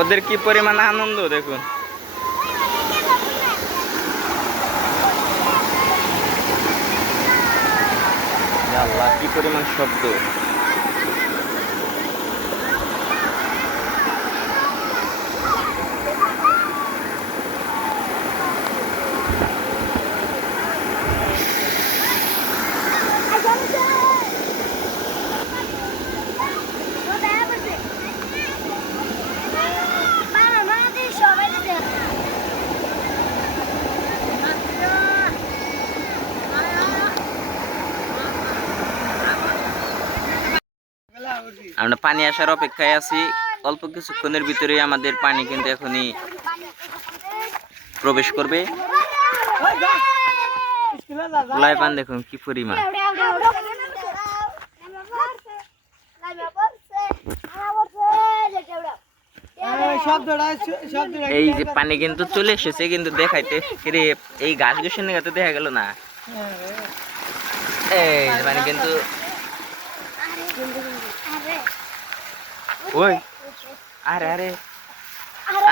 ওদের কি পরিমাণ আনন্দ দেখুন। আল্লাহ, কি পরিমাণ শব্দ। আমরা পানি আসার অপেক্ষায় আছি। অল্প কিছুক্ষণের ভিতরে আমাদের পানি কিন্তু এখনই প্রবেশ করবে। গোলায় পান দেখুন কি পরিমাণ। এই যে পানি কিন্তু চলে এসেছে, কিন্তু দেখাইতে এই গাছ গোসের নিগাতে দেখা গেল না। এই পানি কিন্তু ওই আরে আরে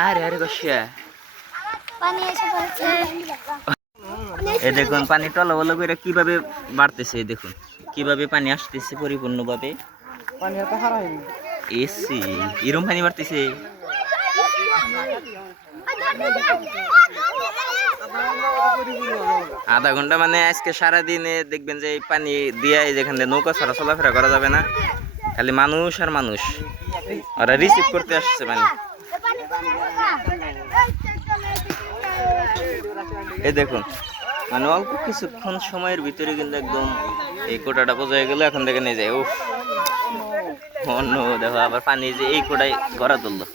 আরে আরে কষিয়া এই দেখুন পানি টলবল করে কিভাবে বাড়তেছে। দেখুন কিভাবে পানি আসতেছে পরিপূর্ণভাবে। এসি এরম পানি বাড়তেছে। আধা ঘন্টা মানে আজকে সারাদিনে দেখবেন যে এই পানি দিয়ে যেখানে নৌকা ছাড়া চলাফেরা করা যাবে না, খালি মানুষ আর মানুষ। ওরা রিসিভ করতে আসছে পানি। এই দেখুন মানে অল্প কিছুক্ষণ সময়ের ভিতরে কিন্তু একদম এই কোটাটা বোঝা গেল। এখন থেকে নিয়ে যায় উফ অন্য দেখো আবার পানি যে এই কোটায় গড়া তুললো।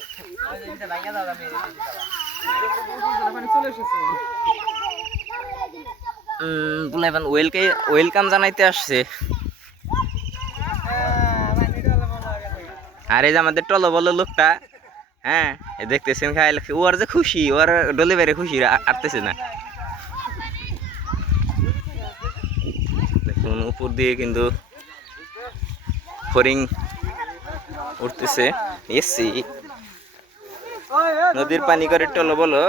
ওয়েলকাম জানাইতে আসছে। আর এই যে আমাদের টলো বলো লোকটা, হ্যাঁ দেখতেছেন খাই ওর যে খুশি, ওর ডলে বেড়ে খুশি আটতেছে না। দেখুন উপর দিয়ে কিন্তু ফরিং উঠতেছে। এসছি নদীর পানি করে টলো বলো।